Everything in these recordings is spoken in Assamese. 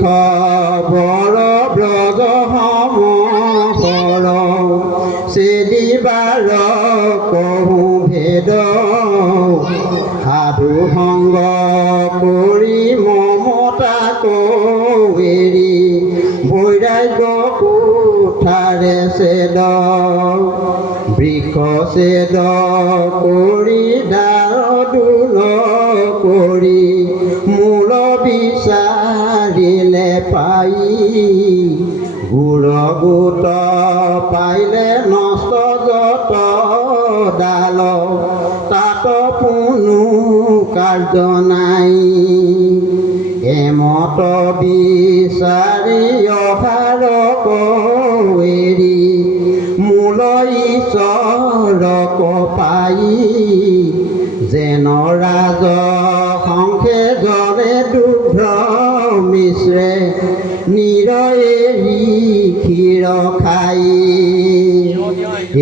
খবৰ ব্ৰজ সমৰ চেদিবাৰ কহু ভেদ সাধু সংগ কৰি মমতা কৰি বৈৰাগ্য কোঠাৰে চেদ বৃক্ষ চেদ কৰি দাৰুল কৰি মূল বিচাৰিলে পাই গুৰ গোট পাইলে নষ্ট যত ডাল তাত কোনো কাৰ্য নাই এমত বিচাৰি অহাৰ এৰি মূল ঈশ্বৰক পাই যেন ৰাজ সংখে জলে দুগ্ধ মিশ্ৰে নিৰয়েৰি ক্ষীৰ খাই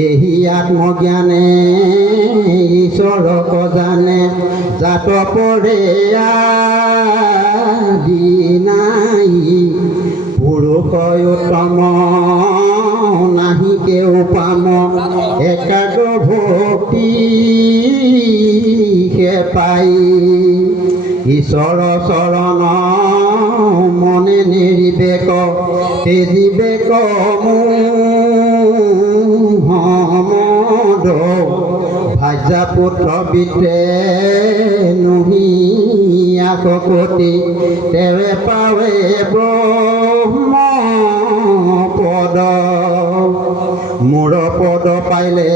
এহি আত্মজ্ঞানে ঈশ্বৰক জানে জাত পৰে আদি নাই পুৰুষ উত্তম নাহি কেও পাম একাগ্ৰ ভক্তি পাই ঈশ্বৰ চৰণ মনে নিৰিবেক তেজিবেক মদ ভাজ্যা পুত্ৰ বিতে নুহিয়া ককতি তেৱে পাৱে ব্ৰহ্ম পদ মূৰ পদ পাইলে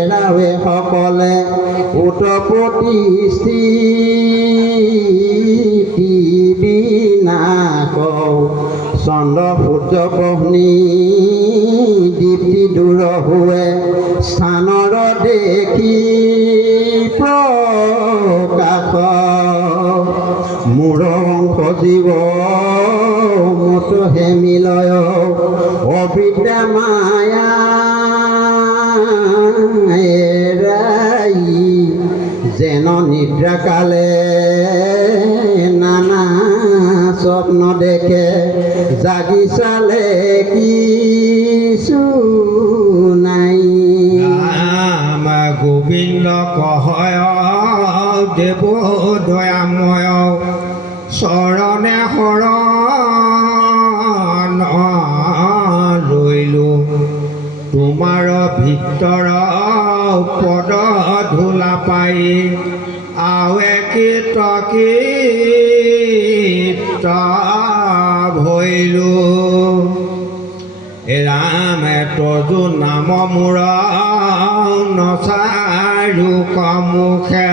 এৰাৱে সকলে উৎপত্তি স্থিতি বিনাশ চন্দ্ৰ সূৰ্য গ্ৰহণী দীপ্তি দূৰ হোৱে স্থানৰ দেখি প্ৰকাশ মূৰ অংশ জীৱ মুঠহে মিলয় অবিদ্যা মায়া যেন নিদ্ৰা কালে নানা স্বপ্ন দেখে জাগি চালে কিছু নাই ৰাম গোবিন্দ কহয় দেৱ দয়াময় চৰণে শৰণ লৈলো তোমাৰ ভিতৰ পদ ধূলা পাই আৱে কীৰ্ত ভৈলো ৰাম তজু নাম মূৰ নচাৰো কমুখে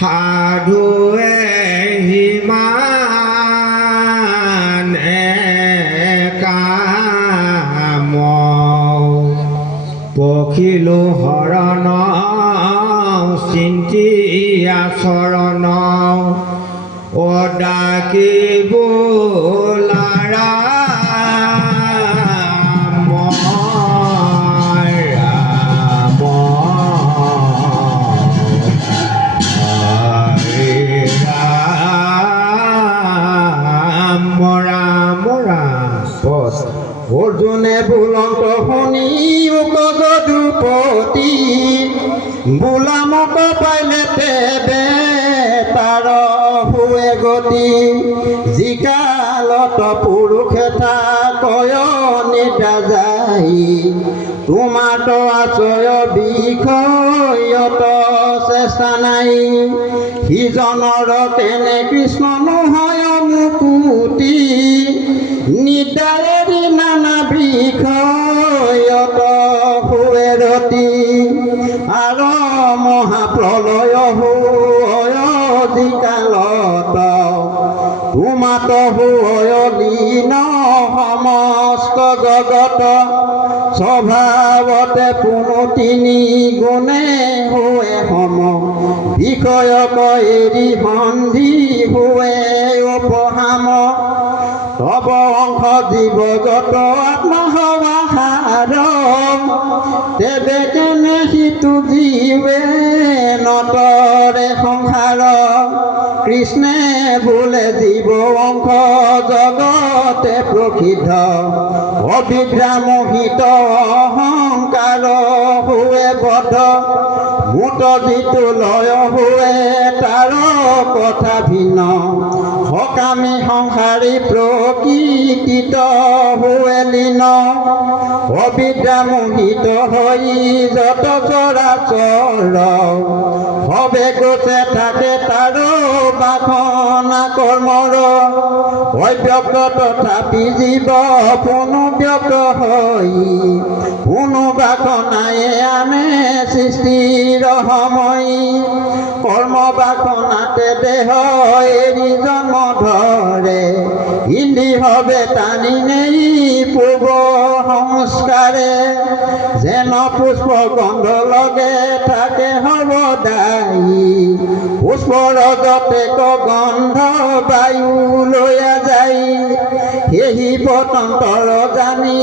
সাধুৱে হিমান কাম পখিলো হৰণ চিন্তিয়া চৰণ অডাকি বোলাৰা অৰ্জুনে বুলন্ত শুনি দ্ৰুপদী বোলামক পাইলে তেবে তাৰ হুৱে গতি জিকালত পুৰুষ এটা কয় নিদ্ৰা যাই তোমাৰ আশ্ৰয় বিষয়ত চেষ্টা নাই সিজনৰ তেনে কৃষ্ণ নহয় মুকুতি নিদ্ৰাৰে নানা বিষয়ত হুৱে ৰতি আৰু মহাপ্ৰলয় হয় জিকালত তোমাত হয় লীন সমস্ত জগত স্বভাৱতে পুনু তিনি গুণে হুৱে সম বিষয়ক এৰি সন্ধি হুৱে উপহাম তব অংশ জীৱগত আত্মসমাহাৰ তেবে কেনে সিটো জীৱে নতৰে সংসাৰ কৃষ্ণে বোলে জীৱ অংশ জগতে প্ৰসিদ্ধ অবিদ্ৰামোহিত অহংকাৰ হোৱে বদ্ধ মুঠ যিটো লয় হোৱে তাৰ কথা ভিন্ন সকামী সংসাৰী প্ৰকৃতিত হোৱে লীন অবিদ্ৰামোহিত হৈ যত চৰাচৰ সবে গোচে থাকে তাৰ বাসনা কৰ্মৰ অব্যক্ত তথাপি জীৱ কোনো ব্যক্ত হৈ কোনো বাসনাই আনে সৃষ্টিৰ সময় কৰ্ম বাসনাতে দেহ এৰি জন্ম ধৰে ইন্দ্ৰি হবে টানি নেই পূৰ্ব সংস্কাৰে যেন পুষ্প গন্ধ লগে থাকে হ'ব দায়ী পুষ্পৰ যতে গন্ধ বায়ু লৈয়া যায় সেহি পতন্তৰ জানি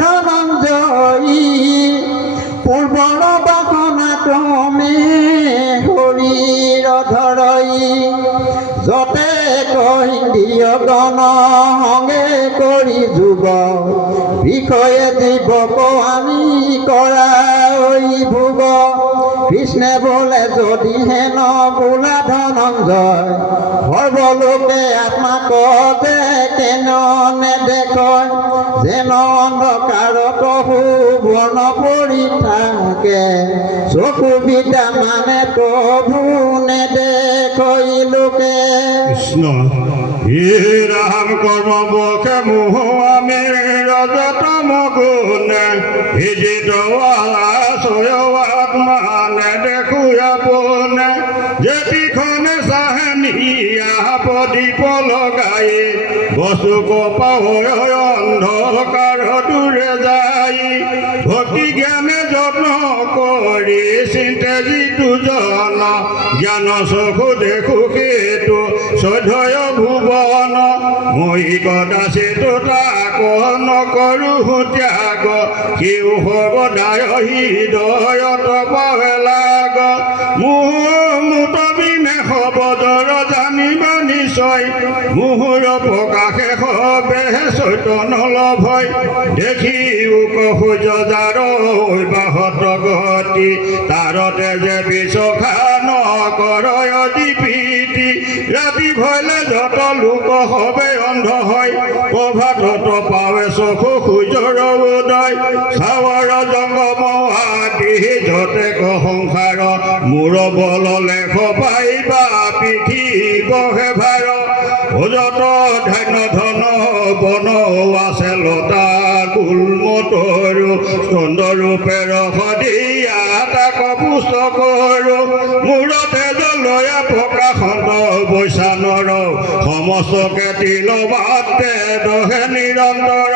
ধনঞ্জয়ী পূৰ্বৰ বাসনা ক্ৰমে শৰীৰ ধৰই যতে ইন্দ্ৰিয় গণ সংগে কৰি যোগ বিষয়ে জীৱক আমি কৰা ভোগ কৃষ্ণে বোলে যদি হেন বোলা ধনঞ্জয় সৰ্বলোকে আত্মাক যে কেন নেদেখয় যেন অন্ধকাৰত বৰ্ণ পৰি থাকে চকু বিদ্যা মানে প্ৰভু নেদেখই লোকে কৃষ্ণ হে ৰাম কৰ্ম বকে মোহ আমি ৰজতম গুণে হিজিত আত্মা নেদেখো আপোনে যেতিখনে চাহেনিয়া প্ৰদীপ লগাই বস্তু কপাহৈ অন্ধকাৰ দূৰে যায় ভক্তি জ্ঞানে যত্ন কৰি চিন্তে যিটো জন জ্ঞান চকু দেখো সেইটো চৈধ্যয় ভুৱন মই কদাচিত তাক নকৰো ত্যাগ সিও সৰ্বদায় হৃদয়ত পাৱে লাগ মুহূৰ্ত বিনে সবদৰ জানিবা নিশ্চয় মুহুৰ প্ৰকাশে সবে চৈতন্য লভয় দেখিও কহুজ যাৰ বাহত গতি তাৰতে যে বিচখা নকৰয় দীপিতি ৰাতি ভয়লে যত লোক হবে অন্ধ হয় প্ৰভাতত পাৱে চকু সূৰ্যৰ উদয় চাৱৰ জংগম আদি যতে সংসাৰ মূৰ বল লেখ পাইবা পিঠি বহে ভাৰ যত ধান্য ধন বন আছে লতা গুলমতৰু চন্দ্ৰৰূপে ৰসদিয়া তাক পুষ্ট কৰো মূৰতে জলয়া প্ৰকাশন্ত বৈশানৰ সমস্তকে তিলবাতে দহে নিৰন্তৰ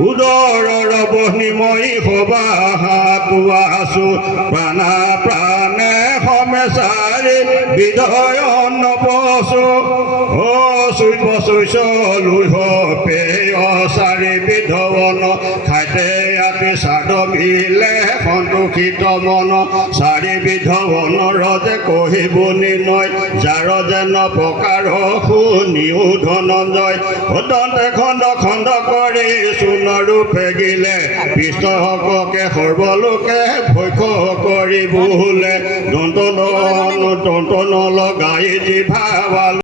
উদৰৰ বহ্নিময়ী সবা হাতো আছো প্ৰাণা প্ৰাণে সমেচাৰি বিধয় নপচো চৈচ লুহ পেয় চাৰি বিধৱন খাইতে আতি চাদ মিলে সন্তোষিত মন চাৰি বিধৱনৰ যে কহিব নিৰ্ণয় যাৰ যেন প্ৰকাৰ শুনিও ধনঞ্জয় দন্তে খণ্ড খণ্ড কৰি চূৰ্ণৰূপে গিলে পৃষ্ঠকে সৰ্বলোকে ভক্ষ কৰি বোলে দন্ত নলগাই জিভা